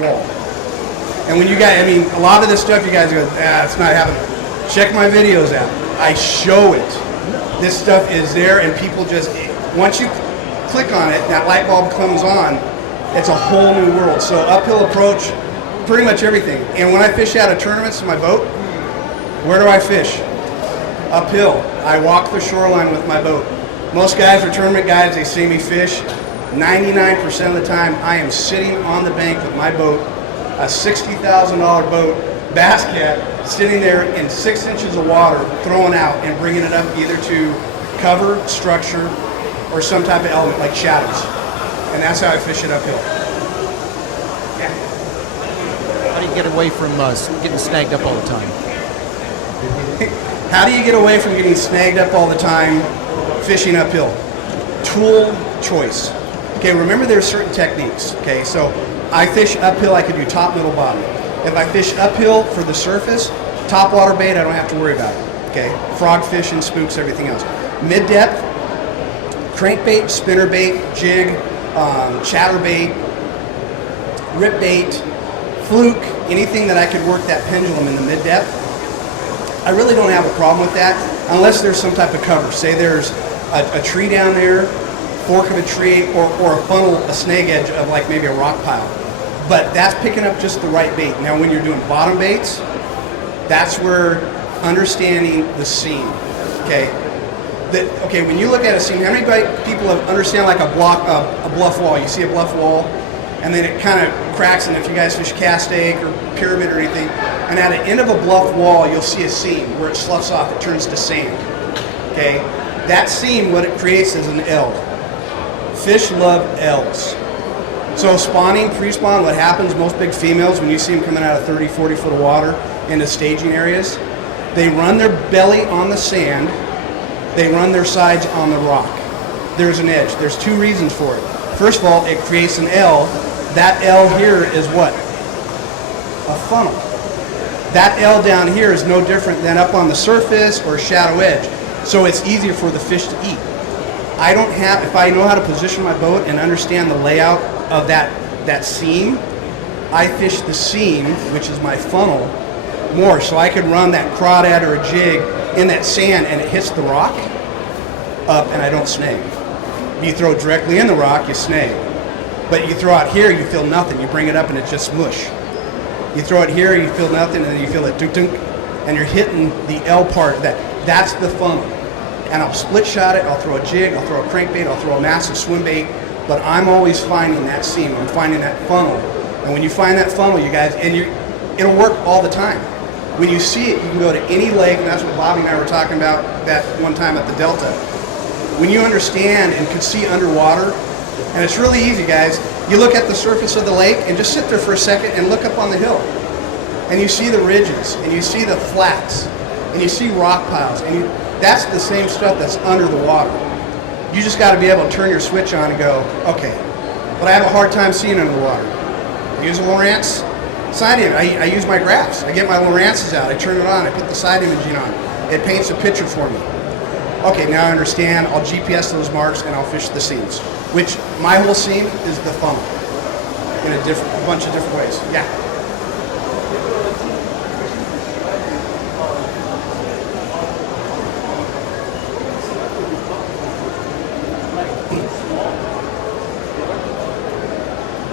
wall. And when you guys, I mean, a lot of this stuff you guys go, it's not happening. Check my videos out. I show it. This stuff is there, and people just, once you click on it, that light bulb comes on, it's a whole new world. So uphill approach, pretty much everything. And when I fish out of tournaments in my boat, where do I fish? Uphill. I walk the shoreline with my boat. Most guys are tournament guys, they see me fish. 99% of the time, I am sitting on the bank with my boat, a $60,000 boat, bass cat, sitting there in 6 inches of water, throwing out and bringing it up either to cover, structure, or some type of element like shadows. And that's how I fish it uphill. Yeah. How do you get away from getting snagged up all the time? How do you get away from getting snagged up all the time fishing uphill? Tool choice. Okay, remember there's certain techniques. Okay, so I fish uphill, I can do top, middle, bottom. If I fish uphill for the surface, top water bait, I don't have to worry about it. Okay, frog fishing, spooks, everything else. Mid-depth, crankbait, spinnerbait, jig, chatterbait, rip bait, fluke, anything that I could work that pendulum in the mid-depth. I really don't have a problem with that unless there's some type of cover. Say there's a tree down there, fork of a tree, or a funnel, a snag edge of like maybe a rock pile. But that's picking up just the right bait. Now when you're doing bottom baits, that's where understanding the seam, okay? Okay, when you look at a seam, how many people understand like a bluff wall? You see a bluff wall, and then it kind of cracks, and if you guys fish cast egg or pyramid or anything, and at the end of a bluff wall, you'll see a seam where it sloughs off, it turns to sand, okay? That seam, what it creates is an L. Fish love L's. So spawning, pre-spawn, what happens, most big females, when you see them coming out of 30, 40 foot of water into staging areas, they run their belly on the sand, they run their sides on the rock. There's an edge. There's two reasons for it. First of all, it creates an L. That L here is what? A funnel. That L down here is no different than up on the surface or shadow edge. So it's easier for the fish to eat. I don't have, if I know how to position my boat and understand the layout of that seam, I fish the seam, which is my funnel, more. So I can run that crawdad or a jig in that sand and it hits the rock up and I don't snag. You throw it directly in the rock, you snag. But you throw it here, you feel nothing. You bring it up and it's just mush. You throw it here, you feel nothing, and then you feel it dunk dunk, and you're hitting the L part. That's the funnel. And I'll split shot it, I'll throw a jig, I'll throw a crankbait, I'll throw a massive swim bait, but I'm always finding that seam, I'm finding that funnel. And when you find that funnel, you guys, and it'll work all the time. When you see it, you can go to any lake, and that's what Bobby and I were talking about that one time at the Delta. When you understand and can see underwater, and it's really easy, guys, you look at the surface of the lake and just sit there for a second and look up on the hill. And you see the ridges, and you see the flats, and you see rock piles, and that's the same stuff that's under the water. You just got to be able to turn your switch on and go, okay, but I have a hard time seeing underwater. Use a Lowrance side image. I use my graphs. I get my Lowrances out, I turn it on, I put the side imaging on. It paints a picture for me. Okay, now I understand, I'll GPS those marks and I'll fish the seams. Which, my whole seam is the funnel in a bunch of different ways. Yeah.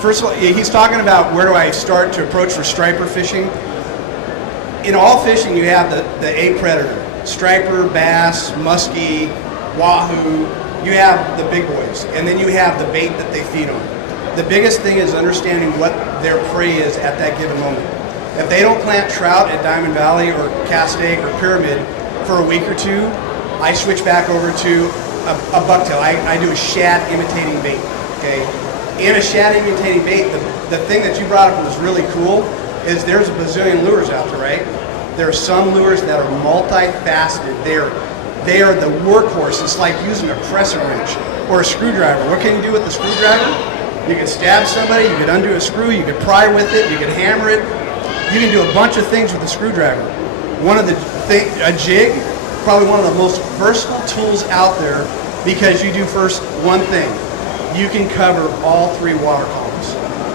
First of all, he's talking about where do I start to approach for striper fishing. In all fishing, you have the A predator. Striper, bass, muskie, wahoo. You have the big boys. And then you have the bait that they feed on. The biggest thing is understanding what their prey is at that given moment. If they don't plant trout at Diamond Valley or Cast Egg or Pyramid for a week or two, I switch back over to a bucktail. I do a shad imitating bait, okay? In a shad imitating bait, the thing that you brought up was really cool is there's a bazillion lures out there, right? There are some lures that are multifaceted. They are the workhorse. It's like using a crescent wrench or a screwdriver. What can you do with the screwdriver? You can stab somebody, you could undo a screw, you could pry with it, you could hammer it. You can do a bunch of things with the screwdriver. A jig, probably one of the most versatile tools out there because you do first one thing. You can cover all three water columns,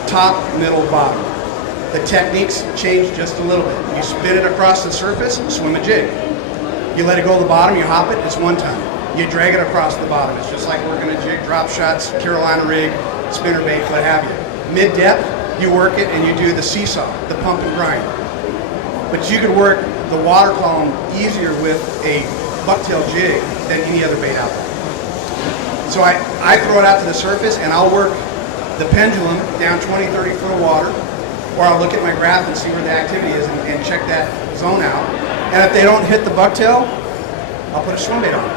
top, middle, bottom. The techniques change just a little bit. You spin it across the surface, swim a jig. You let it go to the bottom, you hop it, it's one time. You drag it across the bottom. It's just like working a jig, drop shots, Carolina rig, spinner bait, what have you. Mid-depth, you work it and you do the seesaw, the pump and grind. But you could work the water column easier with a bucktail jig than any other bait out there. So I throw it out to the surface and I'll work the pendulum down 20, 30 foot of water, or I'll look at my graph and see where the activity is and check that zone out. And if they don't hit the bucktail, I'll put a swim bait on.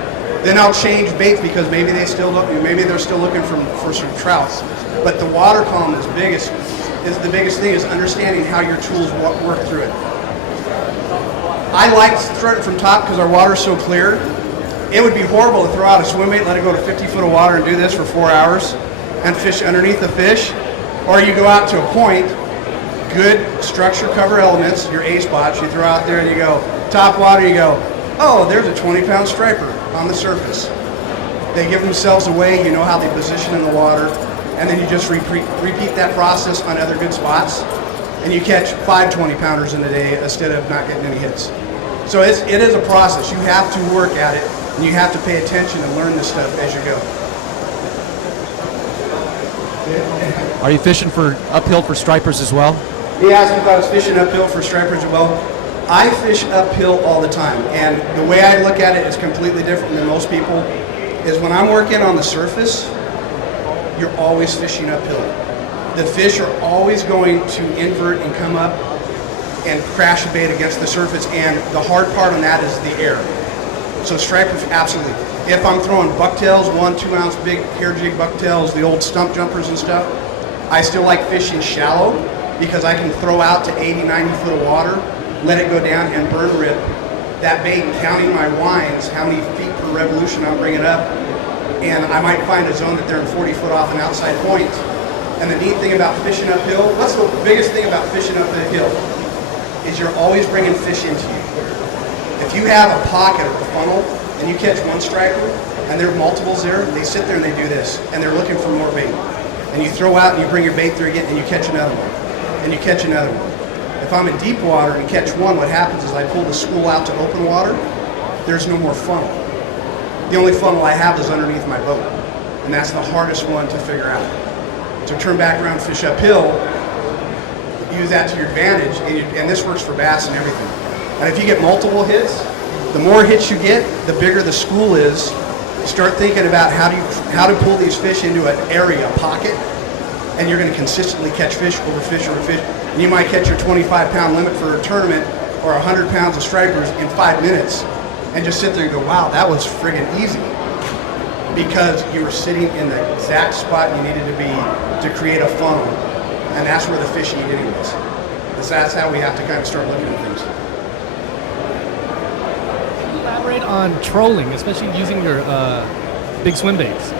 Then I'll change baits because maybe they're still looking for some trouts. But the water column is the biggest thing is understanding how your tools work through it. I like to throw it from top because our water is so clear. It would be horrible to throw out a swim bait, let it go to 50 foot of water and do this for 4 hours and fish underneath the fish. Or you go out to a point, good structure cover elements, your A spots, you throw out there and you go, top water, you go, oh, there's a 20-pound striper on the surface. They give themselves away, you know how they position in the water, and then you just repeat that process on other good spots, and you catch 5 20-pounders in a day instead of not getting any hits. So it is a process. You have to work at it, and you have to pay attention and learn this stuff as you go. Are you fishing for uphill for stripers as well? He asked me if I was fishing uphill for stripers as well. I fish uphill all the time, and the way I look at it is completely different than most people. Is when I'm working on the surface, you're always fishing uphill. The fish are always going to invert and come up and crash the bait against the surface, and the hard part on that is the air. So stripers, absolutely. If I'm throwing bucktails, 1 2 ounce big hair jig bucktails, the old stump jumpers and stuff, I still like fishing shallow because I can throw out to 80, 90 foot of water, let it go down and burn rip that bait, counting my winds, how many feet per revolution I'm bringing up, and I might find a zone that they're 40 foot off an outside point. And the neat thing about fishing uphill, what's the biggest thing about fishing up the hill, is you're always bringing fish into you. If you have a pocket or a funnel and you catch one striper and there are multiples there, they sit there and they do this and they're looking for more bait. And you throw out and you bring your bait through again and you catch another one and you catch another one. If I'm in deep water and catch one, what happens is I pull the spool out to open water, there's no more funnel. The only funnel I have is underneath my boat, and that's the hardest one to figure out. So turn back around, fish uphill, use that to your advantage, and this works for bass and everything. And if you get multiple hits, the more hits you get, the bigger the school is. Start thinking about how to pull these fish into an area, a pocket, and you're going to consistently catch fish over fish over fish. And you might catch your 25-pound limit for a tournament or 100 pounds of stripers in 5 minutes and just sit there and go, wow, that was friggin' easy. Because you were sitting in the exact spot you needed to be to create a funnel. And that's where the fish eat anyways. So that's how we have to kind of start looking at things. Elaborate on trolling, especially using your big swim baits.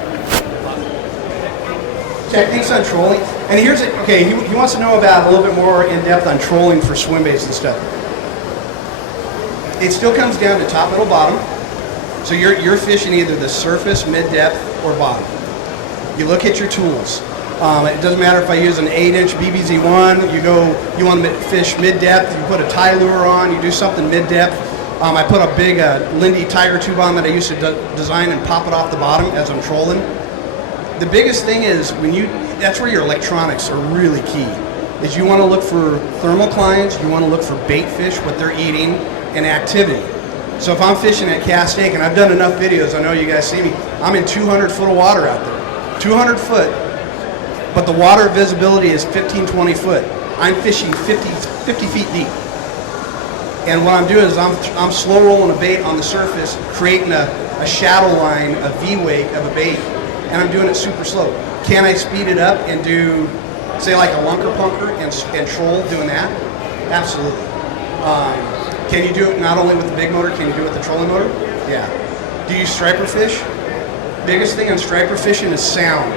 Techniques on trolling, and here's it. Okay, he wants to know about a little bit more in depth on trolling for swim baits and stuff. It still comes down to top, middle, bottom. So you're fishing either the surface, mid depth, or bottom. You look at your tools. It doesn't matter if I use an 8-inch BBZ1. You want to fish mid depth. You put a tie lure on. You do something mid depth. I put a big Lindy tiger tube on that I used to design and pop it off the bottom as I'm trolling. The biggest thing is that's where your electronics are really key, is you want to look for thermoclines, you want to look for bait fish, what they're eating, and activity. So if I'm fishing at Cast Lake, and I've done enough videos, I know you guys see me, I'm in 200 foot of water out there. 200 foot, but the water visibility is 15, 20 foot. I'm fishing 50 feet deep. And what I'm doing is I'm slow rolling a bait on the surface, creating a shadow line, a V-wake of a bait, and I'm doing it super slow. Can I speed it up and do, say, like a lunker punker and troll doing that? Absolutely. Can you do it not only with the big motor, can you do it with the trolling motor? Yeah. Do you use striper fish? Biggest thing on striper fishing is sound.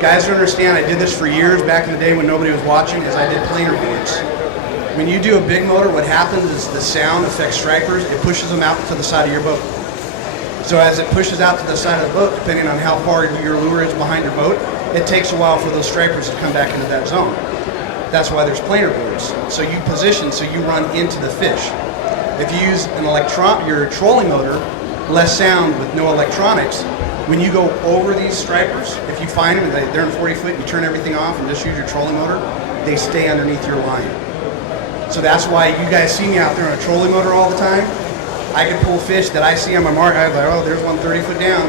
Guys don't understand, I did this for years back in the day when nobody was watching, is I did planer boards. When you do a big motor, what happens is the sound affects stripers, it pushes them out to the side of your boat. So as it pushes out to the side of the boat, depending on how far your lure is behind your boat, it takes a while for those stripers to come back into that zone. That's why there's planer boards. So you position so you run into the fish. If you use your trolling motor, less sound with no electronics, when you go over these stripers, if you find them, they're in 40 foot, you turn everything off and just use your trolling motor, they stay underneath your line. So that's why you guys see me out there on a trolling motor all the time. I can pull fish that I see on my mark. I'm like, oh, there's one 30 foot down.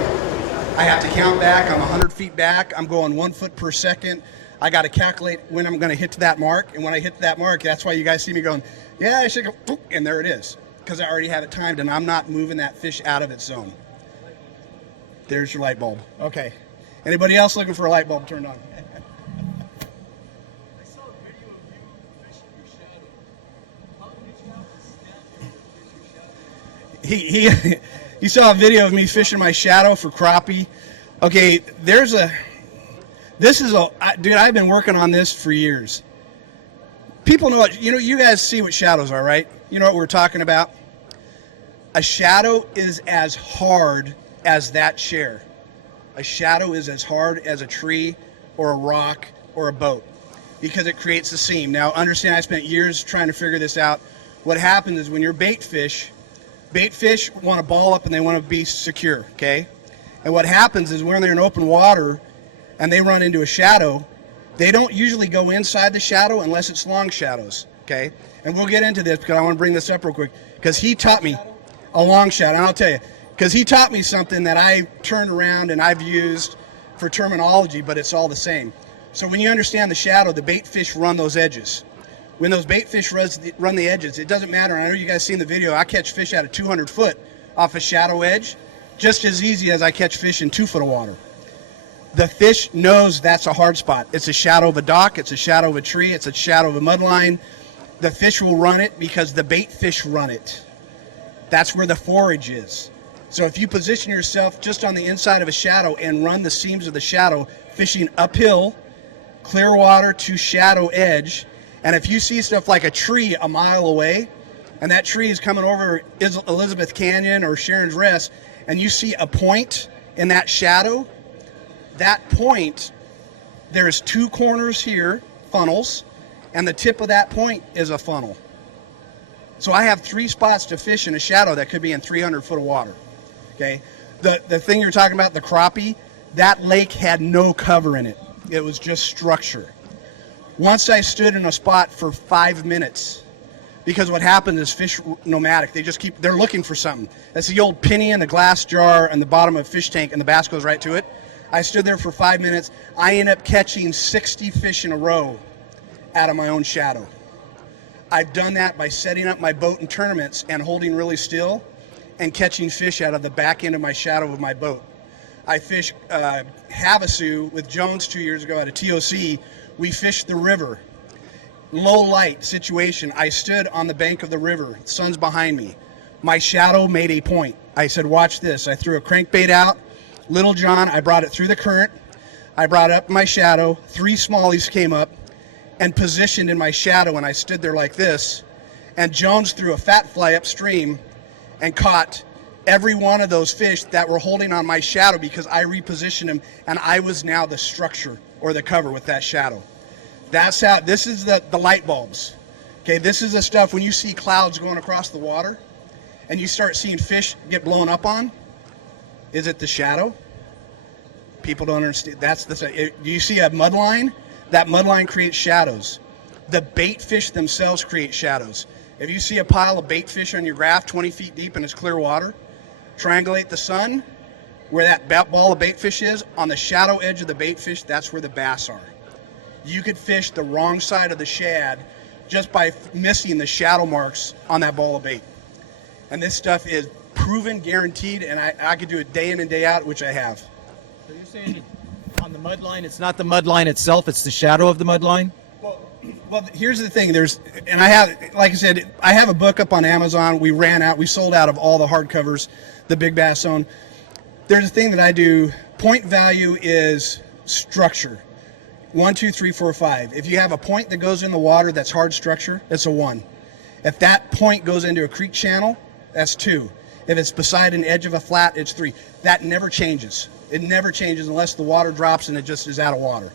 I have to count back. I'm 100 feet back. I'm going 1 foot per second. I got to calculate when I'm going to hit to that mark. And when I hit to that mark, that's why you guys see me going, yeah, I should go, and there it is. Because I already have it timed and I'm not moving that fish out of its zone. There's your light bulb. Okay. Anybody else looking for a light bulb turned on? He saw a video of me fishing my shadow for crappie. Okay, dude, I've been working on this for years. People know what, you guys see what shadows are, right? You know what we're talking about? A shadow is as hard as that chair. A shadow is as hard as a tree or a rock or a boat because it creates a seam. Now, understand, I spent years trying to figure this out. What happens is when you're bait fish want to ball up and they want to be secure, okay? And what happens is when they're in open water and they run into a shadow, they don't usually go inside the shadow unless it's long shadows, okay? And we'll get into this because I want to bring this up real quick because he taught me a long shadow, and I'll tell you, because he taught me something that I turned around and I've used for terminology, but it's all the same. So when you understand the shadow, the bait fish run those edges. When those bait fish run the edges, it doesn't matter. I know you guys seen the video. I catch fish out of 200 foot off a shadow edge just as easy as I catch fish in 2 foot of water. The fish knows that's a hard spot. It's a shadow of a dock. It's a shadow of a tree. It's a shadow of a mud line. The fish will run it because the bait fish run it. That's where the forage is. So if you position yourself just on the inside of a shadow and run the seams of the shadow, fishing uphill, clear water to shadow edge, and if you see stuff like a tree a mile away, and that tree is coming over Elizabeth Canyon or Sharon's Rest, and you see a point in that shadow, that point, there's 2 corners here, funnels, and the tip of that point is a funnel. So I have 3 spots to fish in a shadow that could be in 300 foot of water. Okay, the thing you're talking about, the crappie, that lake had no cover in it. It was just structure. Once I stood in a spot for 5 minutes, because what happened is fish nomadic. They're looking for something. That's the old penny in a glass jar and the bottom of a fish tank, and the bass goes right to it. I stood there for 5 minutes. I ended up catching 60 fish in a row out of my own shadow. I've done that by setting up my boat in tournaments and holding really still and catching fish out of the back end of my shadow of my boat. I fished Havasu with Jones 2 years ago at a TOC. We fished the river. Low light situation. I stood on the bank of the river. The sun's behind me. My shadow made a point. I said, watch this. I threw a crankbait out. Little John, I brought it through the current. I brought up my shadow. 3 smallies came up and positioned in my shadow, and I stood there like this. And Jones threw a fat fly upstream and caught every one of those fish that were holding on my shadow because I repositioned them, and I was now the structure or the cover with that shadow. That's how, this is the light bulbs. Okay, this is the stuff when you see clouds going across the water and you start seeing fish get blown up on. Is it the shadow? People don't understand. Do you see a mud line? That mud line creates shadows. The bait fish themselves create shadows. If you see a pile of bait fish on your graph 20 feet deep and it's clear water, triangulate the sun, where that ball of bait fish is, on the shadow edge of the bait fish, that's where the bass are. You could fish the wrong side of the shad just by missing the shadow marks on that ball of bait. And this stuff is proven, guaranteed, and I could do it day in and day out, which I have. So you're saying on the mud line, it's not the mud line itself, it's the shadow of the mud line? Well, here's the thing. And I have, like I said, I have a book up on Amazon. We sold out of all the hardcovers, the Big Bass Zone. There's a thing that I do. Point value is structure. 1, 2, 3, 4, 5. If you have a point that goes in the water that's hard structure, it's a 1. If that point goes into a creek channel, that's 2. If it's beside an edge of a flat, it's 3. That never changes. It never changes unless the water drops and it just is out of water.